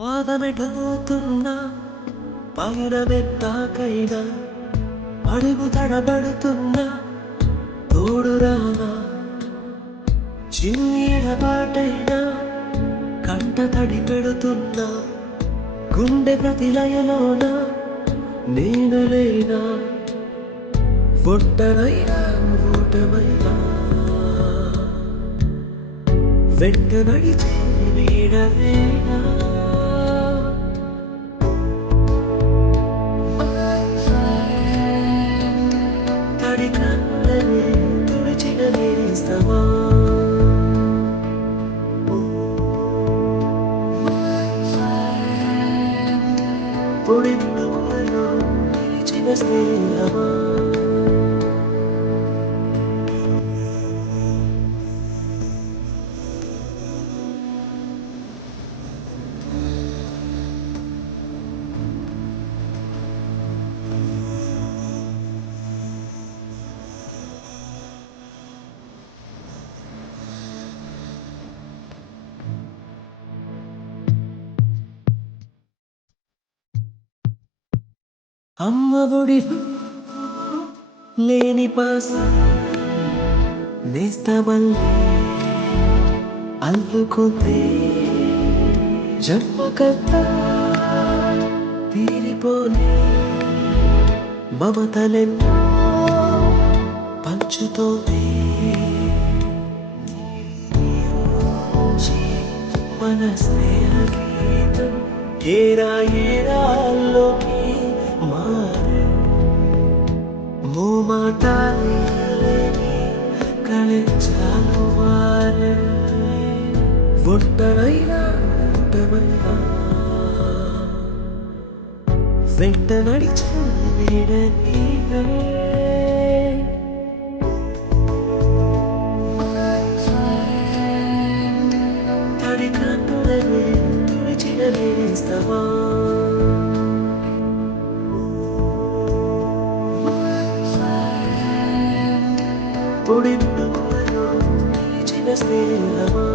పాదమెటుతున్నా పైరవెత్తాకైనా అడుగు తడబడుతున్నా తోడురానా చిన్ని ఎడబాటైనా కంట తడి పెడుతున్నా గుండె ప్రతిలయలోన నేను లేనా ఒంటరైనా ఓటమైనా వెంట నడిచే నీడవేనా తడి కన్ననే తుడిచిన నేస్తమా పొడిలో నిలిచిన స్నేహమా అమ్మ ఒడి లేని పాస నేస్తమల్లే అల్లుకుంది జన్మకర్త తీరిపోలే మమతలెన్నో పంచుతోంది మన స్నేహ గీతం ఏరా ఏరాల్లోకి మారే మోమాటాలేని కలించాలు మారే ఒంటరైనా ఒంటమైనా వెంట నడిచే నీడ నీవే తడి కన్నులనే తుడిచిన నేస్తమా పొడిలో నిలిచిన స్నేహమా